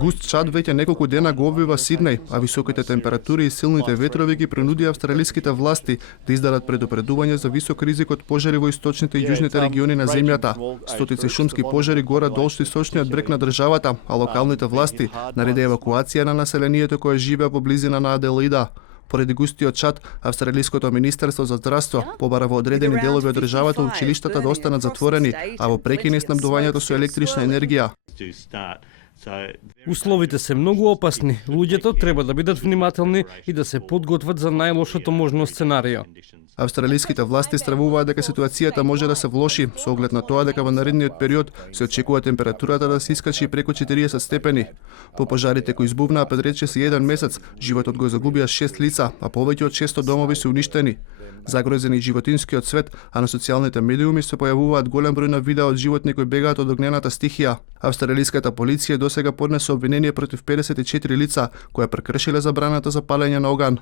Густ чад веќе неколку дена го обвива Сиднеј, а високите температури и силните ветрови ги принуди австралиските власти да издадат предупредување за висок ризик од пожари во источните и јужните региони на земјата. Стотици шумски пожари горат долж источниот брег на државата, а локалните власти нареди евакуација на населението кое живее по близина на Аделаида. Поради густиот чад, Австралиското министерство за здравство побара во одредени делови од државата училиштата да останат затворени, а во прекине снабдувањето со електрична енергија. Условите се многу опасни. Луѓето треба да бидат внимателни и да се подготват за најлошото можно сценарио. Австралиските власти стравуваат дека ситуацијата може да се влоши, со оглед на тоа дека во наредниот период се очекува температурата да се искачи преку 40 степени. По пожарите кои избувнаа пред речиси 1 месец, животот го загубија 6 лица, а повеќе од 600 домови се уништени. Загрозени животинскиот свет, а на социјалните медиуми се појавуваат голем број на видеа од животни кои бегаат од огнената стихија. Австралиската полиција досега поднесе обвинение против 54 лица кои прекршиле забраната за палење на оган.